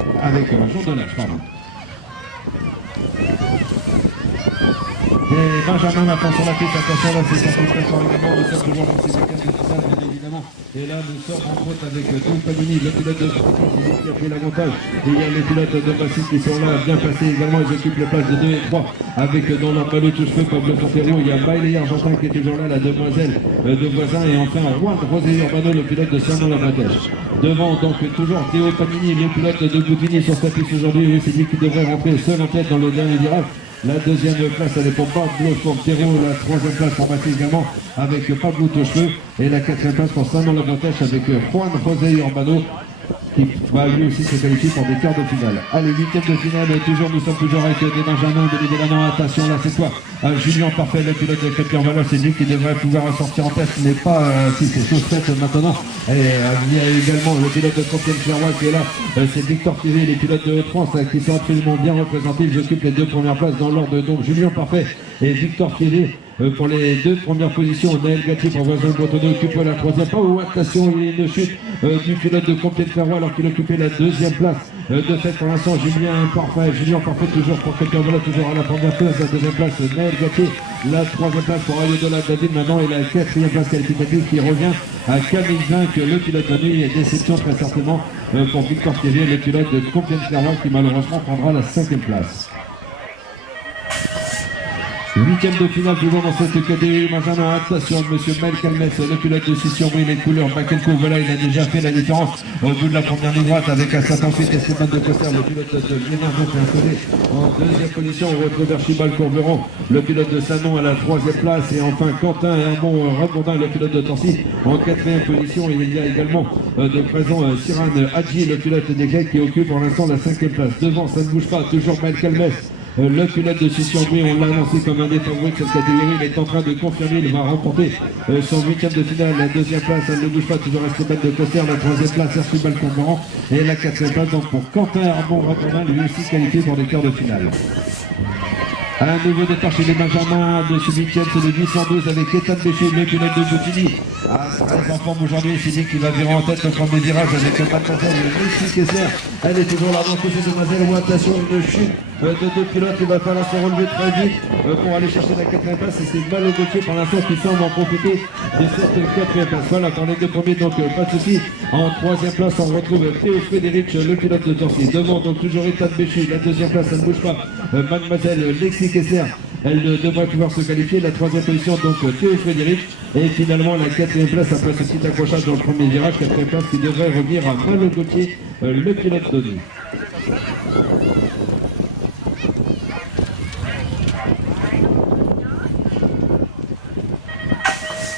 avec Jean Delage, pardon. Et Benjamin maintenant sur la piste, attention là, c'est sorti très fort également, nous sommes toujours dans ces week-ends de finale, bien évidemment. Et là, nous sommes entre autres avec Tom Panini, le pilote de Francis qui a pris l'avantage. Et il y a les pilotes de Bassis qui sont là, bien placés également, ils occupent les places de 2 et 3, avec dans leur maillot touche-feu Pablo Fontero, il y a Bailey Argentin qui est toujours là, la demoiselle de Voisin, et enfin Juan José Urbano, le pilote de Saint-Nom-la-Bretèche. Devant donc toujours Théo Panini, le pilote de Boutini sur sa piste aujourd'hui, oui, c'est lui qui devrait rentrer seul en tête dans le dernier virage. La deuxième place, elle est pour Pablo Fontero. La troisième place pour Mathis également avec Pablo Touchefeu. Et la quatrième place pour Saint-Nom-la-Bretèche avec Juan José Urbano, qui va lui aussi se qualifier pour des quarts de finale. Allez, huitième de finale, nous sommes toujours avec des Benjamins, de l'événement. Attention, là, c'est quoi Julien Parfait, le pilote de Crépy-en-Valeur, c'est lui qui devrait pouvoir sortir en tête, mais pas si c'est chose faite maintenant. Et il y a également le pilote de Compiègne-Clairoy qui est là, c'est Victor Privé, les pilotes de France qui sont absolument bien représentés. Ils occupent les deux premières places dans l'ordre, donc Julien Parfait et Victor Privé. Pour les deux premières positions, Naël Gatti pour Voisin Bretonneau occupe la troisième. Attention, il y a une chute du pilote de Compiègne-Clairoy alors qu'il occupait la deuxième place. De fait, pour l'instant, Julien Parfait toujours pour Crépy-en-Valeur, toujours à la première place. La deuxième place, Naël Gatti. La troisième place pour Ayodola David maintenant, et la quatrième place qualificative qui revient à Camille Zinc, le pilote de nuit. Et déception très certainement pour Victor Thierry, le pilote de Compiègne-Clairoy qui malheureusement prendra la cinquième place. Huitième de finale, toujours dans cette catégorie. Benjamin, attention, monsieur Maël Calmes, le pilote de Sission-Brie, les couleurs Bakelko, voilà, il a déjà fait la différence au bout de la première ligne droite avec Assat ensuite Esteban de Coster, le pilote de Liénardo qui est installé en deuxième position. On retrouve Archibald Courberon, le pilote de Sanon à la troisième place, et enfin Quentin Hermon Radondin, le pilote de Torcy en quatrième position. Il y a également de présent Siran Hadji, le pilote des Grecs, qui occupe pour l'instant la cinquième place. Devant, ça ne bouge pas, toujours Maël Calmes. Le pilote de Sission-Brie, on l'a annoncé comme un des favoris de cette catégorie, il est en train de confirmer, il va remporter son huitième de finale. La deuxième place, elle ne bouge pas, toujours Esteban de Coster. La troisième place, Archibald Courberon. Et la quatrième place, donc pour Quentin Hermon-Radondin, lui aussi qualifié pour des quarts de finale. Un nouveau départ chez les Benjamins de ce huitième, c'est le 812 avec Étienne Bécher, le pilote de Boutini. Très en forme aujourd'hui, c'est lui qui va virer en tête le premier virage avec mademoiselle Lucie Kessler. Elle est toujours là dans ce demoiselle. Ou attention, une chute de deux pilotes, il va falloir se relever très vite pour aller chercher la quatrième place. Et c'est Malo Gauthier pour l'instant qui semble en profiter de cette quatrième place. Voilà, dans les deux premiers, donc pas de soucis. En troisième place, on retrouve Théo Frédéric, le pilote de Torcy. Devant, donc toujours Étienne Bécher. La deuxième place, ça ne bouge pas. Mademoiselle Lexi Kessler, elle devrait pouvoir se qualifier. La troisième position, donc Théo Frédéric. Et finalement, la quatrième place après ce petit accrochage dans le premier virage. Quatrième place qui devrait revenir à Malo Gauthier, le pilote de nuit.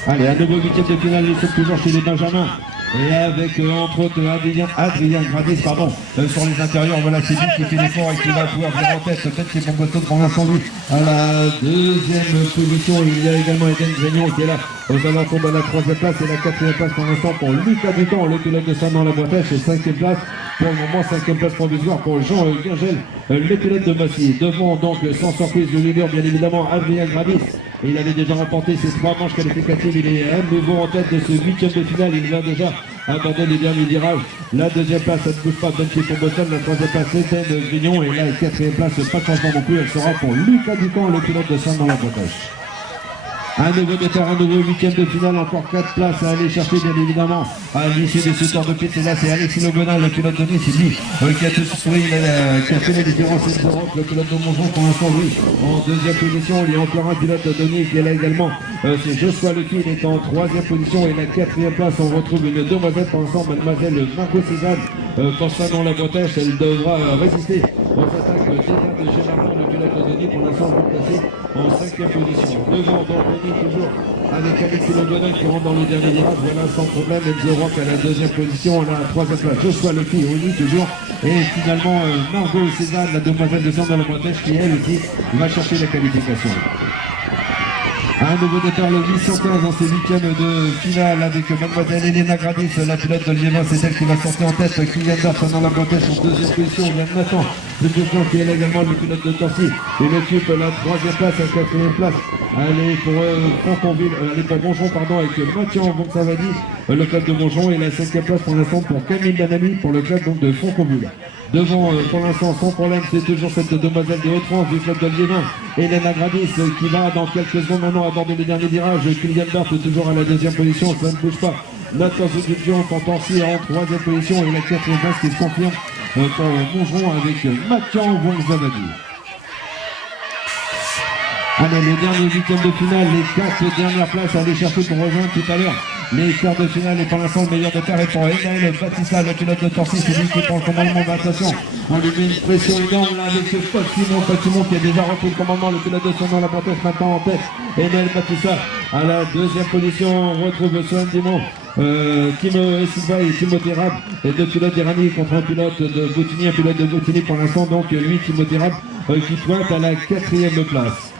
Allez, un nouveau huitième de finale, nous sommes toujours chez les Benjamins. Et avec entre autres Adrien Gradis, sur les intérieurs. Voilà, c'est lui qui fait l'effort et qui va pouvoir venir en tête. Peut-être c'est bon bateau pour l'incendie. À la deuxième position, il y a également Eden Grignon qui est là aux alentours de la troisième place. Et la quatrième place pour l'instant pour Lucas Ducamp, le pilote de Saint-Nom-la-Bretèche. Et cinquième place pour le moment, cinquième place provisoire pour Jean Guingel, le pilote de Massy. Devant donc, sans surprise, le leader bien évidemment Adrien Gradis. Il avait déjà remporté ses 3 manches qualificatives. Il est à nouveau en tête de ce huitième de finale. Il va déjà aborder les derniers virages. La deuxième place, ça ne bouge pas, Ben Pied-Boston. La troisième place, c'est Eden Grignon. Et la quatrième place, pas de changement non plus. Elle sera pour Lucas Ducamp, le pilote de Saint-Nom-la-Bretèche. Un nouveau départ, un nouveau huitième de finale, encore 4 places à aller chercher bien évidemment à l'issue de ce tour de piste. Et là c'est Alexis Logonin, le pilote de Nice, c'est lui qui a tout souri, qui a fait la différence. Le pilote de Mongeon pour l'instant, lui, en deuxième position. Il y a encore un pilote de Nice qui est là également, c'est Joshua Lecky, il est en troisième position. Et la quatrième place, on retrouve une demoiselle pour l'instant, mademoiselle Margot Cézanne, pour Saint-Nom-la-Bretèche. Elle devra résister aux attaques d'État de Gérardin, le pilote de Denis, pour l'instant placé en cinquième position. Devant, donc, toujours avec Alexis Logonin qui rentre dans le dernier virage. Voilà, sans problème. Enzo Rock à la deuxième position. On a la troisième place. Joshua Lecky, Oli toujours. Et finalement, Margot Cézanne, la demoiselle de Saint-Nom-la-Bretèche, qui elle aussi va chercher la qualification. Un nouveau départ, le 815 dans ces huitièmes de finale avec mademoiselle Elena Gradis, la pilote de Liévin, c'est elle qui va sortir en tête. Kylian Dorf dans la Bretèche en deuxième position. Il y a Nathan, le deuxième qui est là également le pilote de Torcy. Il occupe la troisième place, la quatrième place. Allez pour Fonconville, allez pour Mongeon, avec Mathieu Bonksavadi, le club de Mongeon. Et la cinquième place pour l'instant pour Camille Danami pour le club donc, de Fonconville. Devant, pour l'instant, sans problème, c'est toujours cette demoiselle de Haute-France du club de Liévin, Elena Gradis, qui va dans quelques secondes maintenant aborder le dernier virage. Kylian Barth toujours à la deuxième position, ça ne bouge pas. Notre Zubidjian Contency en troisième position et la quatrième place qui se confirme pour Montgeron avec Mathian Wongzavadi. Allez, le dernier huitième de finale, les 4 dernières places à aller chercher pour rejoindre tout à l'heure les quarts de finale. Et pour l'instant, le meilleur de terre est pour Enaël Batista, le pilote de Torcy. C'est lui qui prend le commandement. Attention, on lui met une pression énorme là avec ce Paul Simon qui a déjà repris le commandement. Le pilote de son nom, la Bretagne maintenant en tête. Enaël Batista à la deuxième position. On retrouve Sohan Dimon, Timo Silva et Timothée Rab, les deux pilotes d'Irani contre un pilote de Boutigny. Un pilote de Boutigny pour l'instant, donc lui, Timothée Rab, qui pointe à la quatrième place.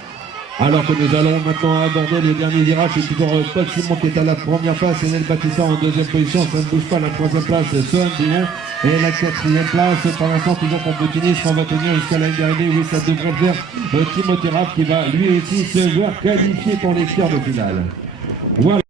Alors que nous allons maintenant aborder le dernier virage, c'est toujours Paul Simon qui est à la première place, Enel Batista en deuxième position, ça ne bouge pas. La troisième place, Sohan Dimon, et la quatrième place, pour l'instant toujours pour Boutigny, ce qu'on va tenir jusqu'à la dernière. Oui, ça devrait le faire. Timothée Rab qui va lui aussi se voir qualifié pour les quarts de finale. Voilà.